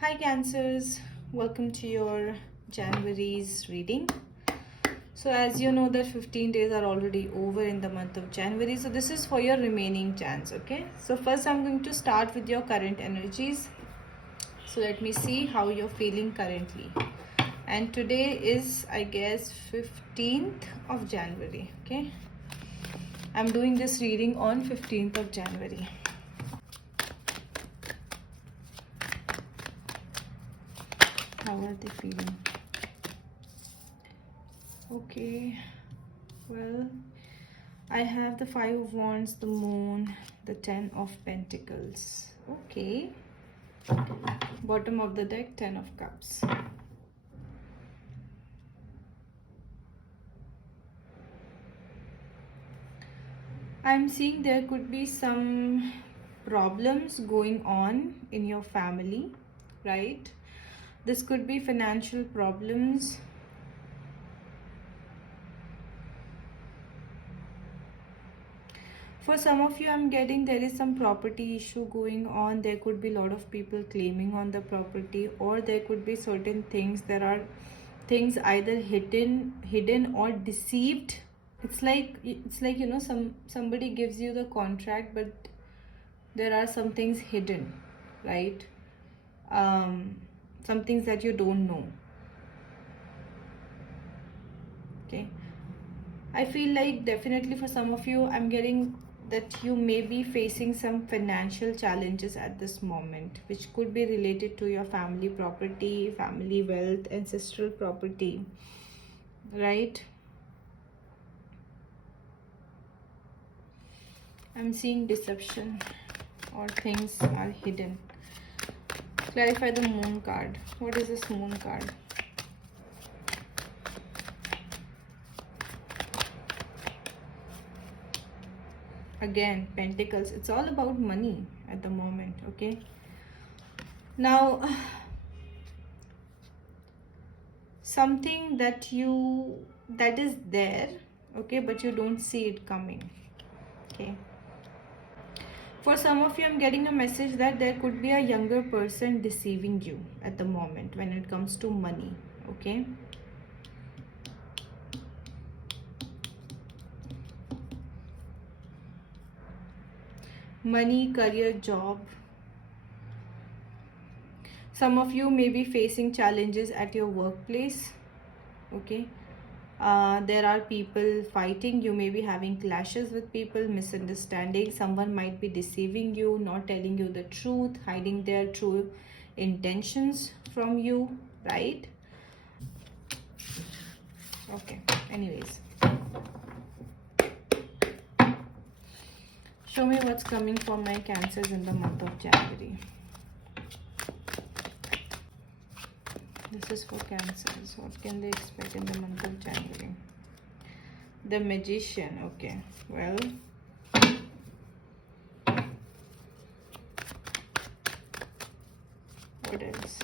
Hi Cancers, welcome to your January's reading. So as you know that 15 days are already over in the month of January. So this is for your remaining chance, okay? So first I'm going to start with your current energies. So let me see how you're feeling currently. And today is, I guess, 15th of January, okay? I'm doing this reading on 15th of January. How are they feeling? Okay, well, I have the Five of Wands, the Moon, the Ten of Pentacles. Okay, bottom of the deck, Ten of Cups. I'm seeing there could be some problems going on in your family, right? This could be financial problems. For some of you, I'm getting there is some property issue going on. There could be a lot of people claiming on the property, or there could be certain things. There are things either hidden or deceived. It's like somebody gives you the contract, but there are some things hidden, right? Some things that you don't know. Okay, I feel like definitely for some of you, I'm getting that you may be facing some financial challenges at this moment, which could be related to your family property, family wealth, ancestral property, right? I'm seeing deception or things are hidden. Clarify the Moon card. What is this Moon card? Again, Pentacles. It's all about money at the moment, okay? Now, something that is there, okay, but you don't see it coming, okay? For some of you, I'm getting a message that there could be a younger person deceiving you at the moment when it comes to money, okay? Money, career, job. Some of you may be facing challenges at your workplace, okay? There are people fighting. You may be having clashes with people, misunderstanding. Someone might be deceiving you, not telling you the truth, hiding their true intentions from you, right? Okay, anyways, show me what's coming for my Cancers in the month of January. This is for Cancers. What can they expect in the month of January? The Magician. Okay, well, what else?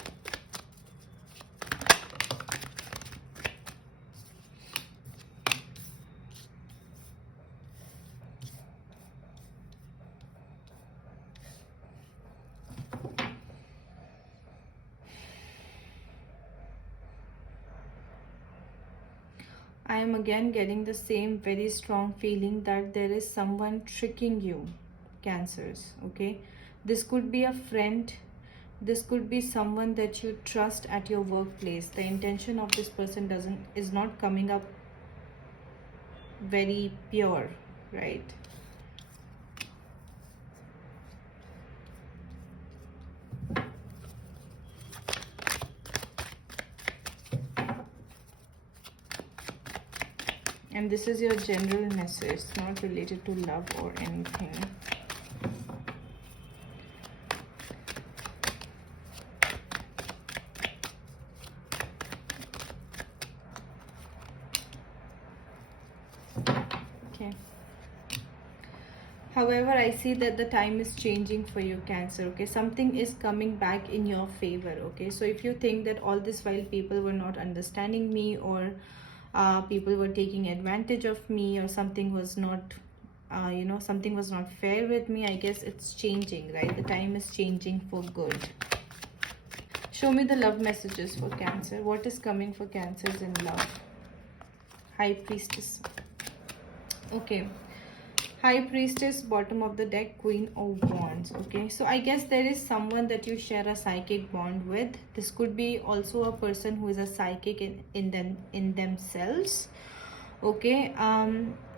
I am again getting the same very strong feeling that there is someone tricking you, Cancers, okay? This could be a friend. This could be someone that you trust at your workplace. The intention of this person is not coming up very pure, right? And this is your general message, not related to love or anything. Okay. However, I see that the time is changing for you, Cancer, okay? Something is coming back in your favor, okay? So if you think that all this while people were not understanding me, or people were taking advantage of me, or something was not, something was not fair with me, I guess it's changing, right? The time is changing for good. Show me the love messages for Cancer. What is coming for Cancers in love? High Priestess. Okay. High Priestess, bottom of the deck, Queen of Wands. Okay, so I guess there is someone that you share a psychic bond with. This could be also a person who is a psychic in themselves. Okay,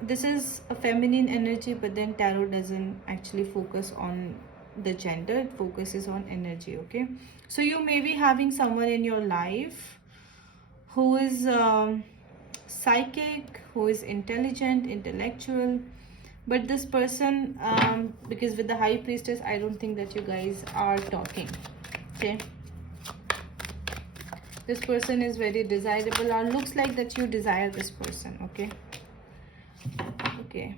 this is a feminine energy, but then tarot doesn't actually focus on the gender, it focuses on energy. Okay, so you may be having someone in your life who is psychic, who is intelligent, intellectual, but this person, because with the High Priestess, I don't think that you guys are talking. Okay, this person is very desirable, or looks like that you desire this person. Okay, okay,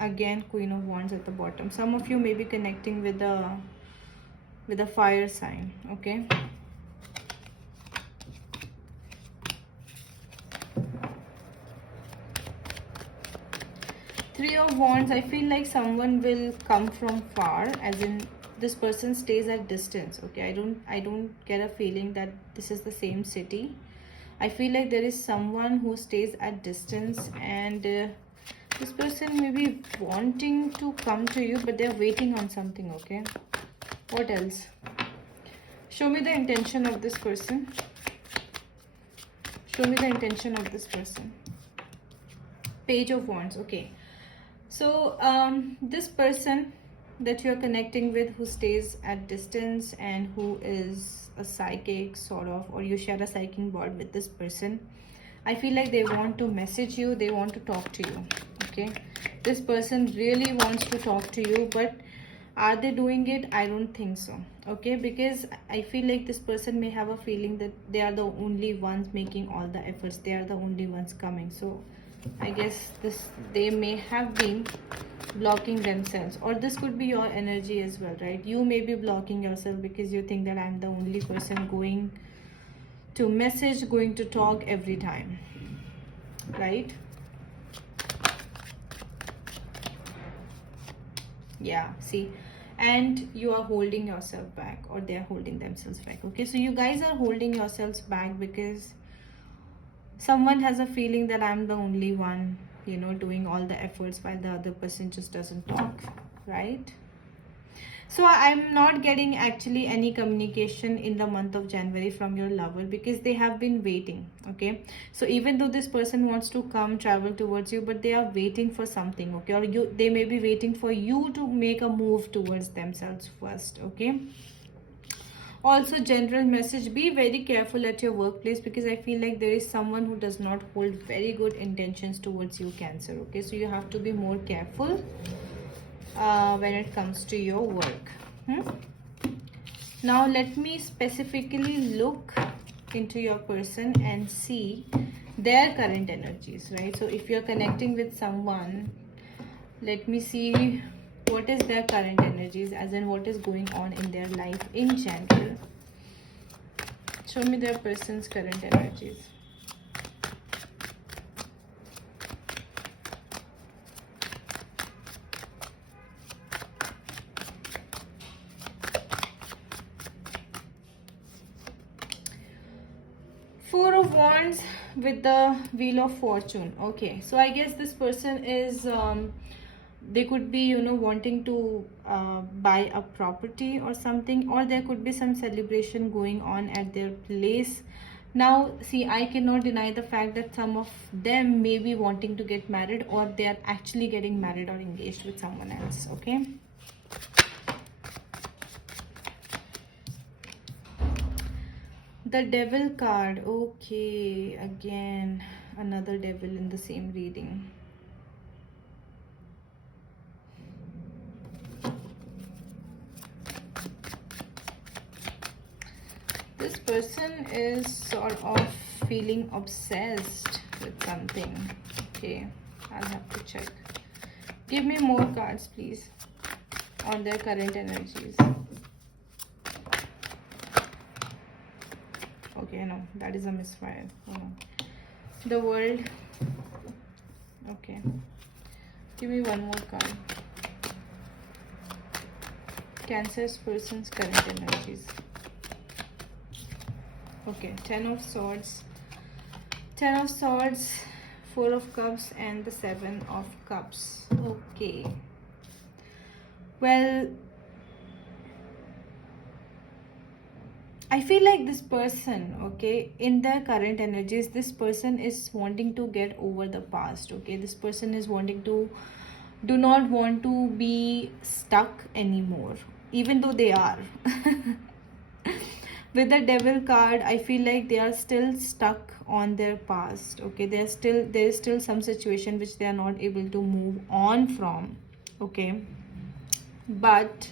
again Queen of Wands at the bottom. Some of you may be connecting with a fire sign. Okay, Three of Wands. I feel like someone will come from far, as in this person stays at distance. Okay, I don't get a feeling that this is the same city. I feel like there is someone who stays at distance, and this person may be wanting to come to you, but they're waiting on something. Okay, what else? Show me the intention of this person. Show me the intention of this person. Page of Wands. Okay, so this person that you're connecting with, who stays at distance and who is a psychic sort of, or you share a psychic bond with this person, I feel like they want to message you, they want to talk to you. Okay, this person really wants to talk to you, but are they doing it? I don't think so. Okay, because I feel like this person may have a feeling that they are the only ones making all the efforts, they are the only ones coming. So I guess they may have been blocking themselves, or this could be your energy as well, right? You may be blocking yourself because you think that I'm the only person going to message, going to talk every time, right? Yeah, see, and you are holding yourself back, or they are holding themselves back. Okay, so you guys are holding yourselves back because someone has a feeling that I'm the only one, you know, doing all the efforts while the other person just doesn't talk, right? So I'm not getting actually any communication in the month of January from your lover, because they have been waiting. Okay, so even though this person wants to come travel towards you, but they are waiting for something. Okay, or they may be waiting for you to make a move towards themselves first. Okay, also general message, be very careful at your workplace, because I feel like there is someone who does not hold very good intentions towards you, Cancer. Okay, so you have to be more careful when it comes to your work. Now let me specifically look into your person and see their current energies, right? So if you're connecting with someone, let me see what is their current energies, as in what is going on in their life in general. Show me their person's current energies. Four of Wands with the Wheel of Fortune. Okay, so I guess this person is they could be, you know, wanting to buy a property or something, or there could be some celebration going on at their place. Now see, I cannot deny the fact that some of them may be wanting to get married, or they are actually getting married or engaged with someone else. Okay, the Devil card. Okay, again another devil in the same reading. This person is sort of feeling obsessed with something. Okay, I'll have to check. Give me more cards, please, on their current energies. Okay, no, that is a misfire. Oh, no. The World. Okay, give me one more card. Cancer's person's current energies. Okay, 10 of swords, 10 of swords, 4 of cups, and the 7 of cups. Okay, well, I feel like this person, okay, in their current energies, this person is wanting to get over the past, okay. This person is wanting to, do not want to be stuck anymore, even though they are. With the devil card, I feel like they are still stuck on their past, okay. There is still some situation which they are not able to move on from, okay. But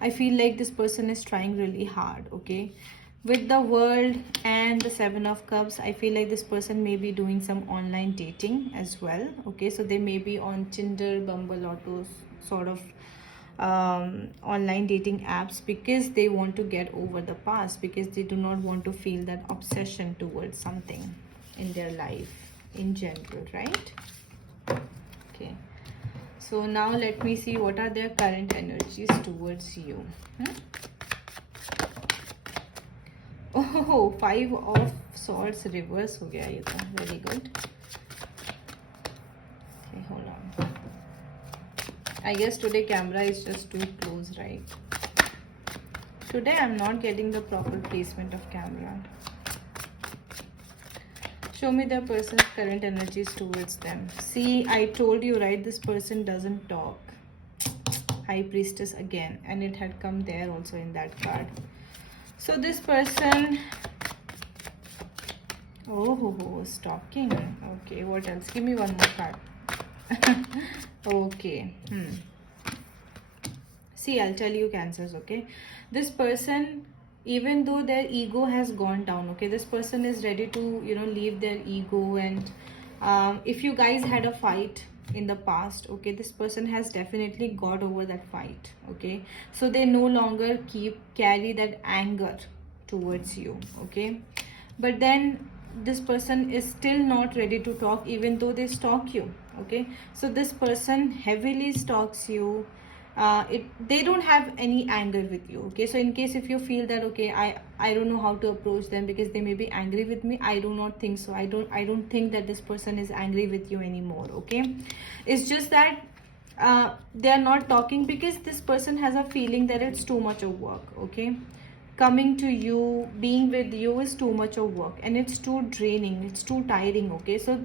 I feel like this person is trying really hard, okay. With the world and the 7 of cups, I feel like this person may be doing some online dating as well, okay. So they may be on Tinder, Bumble, or those sort of online dating apps, because they want to get over the past, because they do not want to feel that obsession towards something in their life in general, right? Okay, so now let me see what are their current energies towards you. Oh, 5 of swords reverse ho gaya ye to. Very good. Okay, hold on. I guess today camera is just too close, right? Today I'm not getting the proper placement of camera. Show me the person's current energies towards them. See, I told you, right? This person doesn't talk. High Priestess again, and it had come there also in that card. So this person, oh, stalking. Okay, what else? Give me one more card. Okay. See, I'll tell you, Cancers, okay? This person, even though their ego has gone down, okay, this person is ready to, you know, leave their ego. And if you guys had a fight in the past, okay, this person has definitely got over that fight, okay. So they no longer carry that anger towards you, okay. But then this person is still not ready to talk, even though they stalk you, okay. So this person heavily stalks you. They don't have any anger with you, okay. So in case if you feel that, okay, I don't know how to approach them because they may be angry with me, I do not think so. I don't think that this person is angry with you anymore, okay. It's just that they are not talking because this person has a feeling that it's too much of work, okay. Coming to you, being with you is too much of work, and it's too draining, it's too tiring, okay. So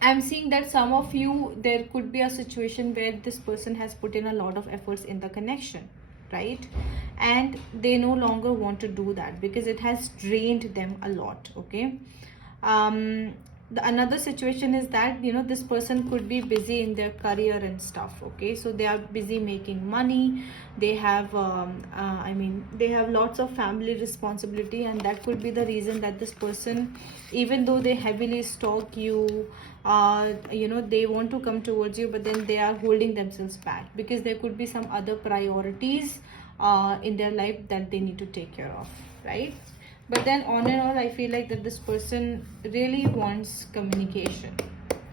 I'm seeing that some of you, there could be a situation where this person has put in a lot of efforts in the connection, right? And they no longer want to do that because it has drained them a lot, okay. Another situation is that, you know, this person could be busy in their career and stuff, okay. So they are busy making money, they have they have lots of family responsibility, and that could be the reason that this person, even though they heavily stalk you, you know, they want to come towards you, but then they are holding themselves back because there could be some other priorities in their life that they need to take care of, right? But then on and on, I feel like that this person really wants communication.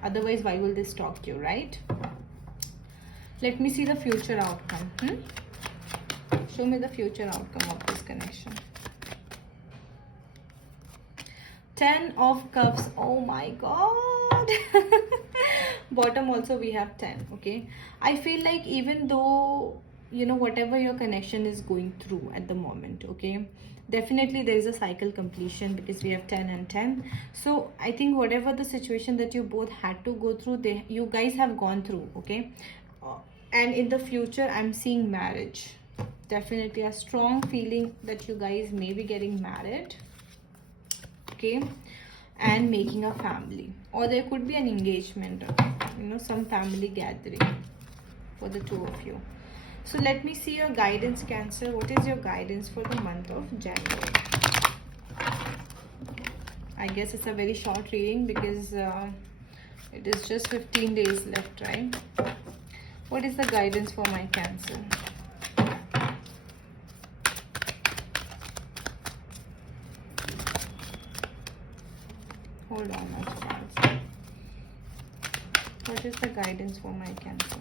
Otherwise, why will they stalk you, right? Let me see the future outcome. Show me the future outcome of this connection. 10 of Cups. Oh my God. Bottom also we have 10, okay. I feel like even though, you know, whatever your connection is going through at the moment, okay, definitely there is a cycle completion because we have 10 and 10. So I think whatever the situation that you both had to go through, you guys have gone through, okay. And in the future, I'm seeing marriage. Definitely a strong feeling that you guys may be getting married, okay, and making a family, or there could be an engagement, you know, some family gathering for the two of you. So let me see your guidance, Cancer. What is your guidance for the month of January? I guess it's a very short reading because it is just 15 days left, right? What is the guidance for my Cancer? Hold on, my stars. What is the guidance for my Cancer?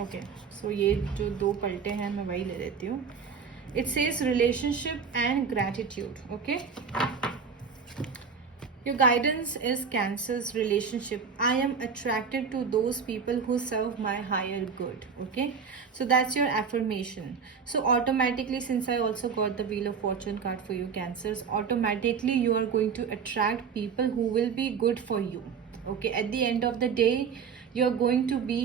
Okay so ये जो 2 पलटे हैं मैं वही ले लेती हूँ. It says relationship and gratitude. Okay. Your guidance is Cancer's relationship. I am attracted to those people who serve my higher good. Okay. So that's your affirmation. So automatically, since I also got the Wheel of Fortune card for you, Cancers, automatically you are going to attract people who will be good for you. Okay. At the end of the day, you are going to be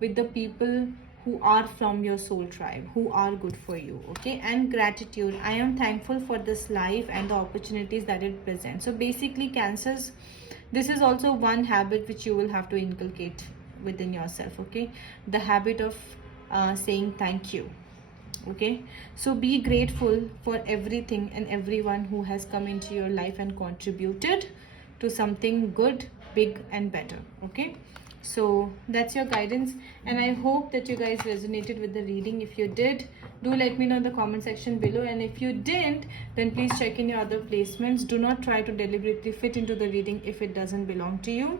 with the people who are from your soul tribe, who are good for you. Okay. And gratitude, I am thankful for this life and the opportunities that it presents. So basically, Cancers, this is also one habit which you will have to inculcate within yourself. Okay. The habit of saying thank you. Okay. So be grateful for everything and everyone who has come into your life and contributed to something good, big and better. Okay. So that's your guidance, and I hope that you guys resonated with the reading. If you did, do let me know in the comment section below, and if you didn't, then please check in your other placements. Do not try to deliberately fit into the reading if it doesn't belong to you.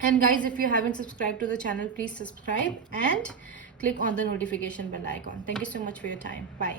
And guys, if you haven't subscribed to the channel, please subscribe and click on the notification bell icon. Thank you so much for your time. Bye.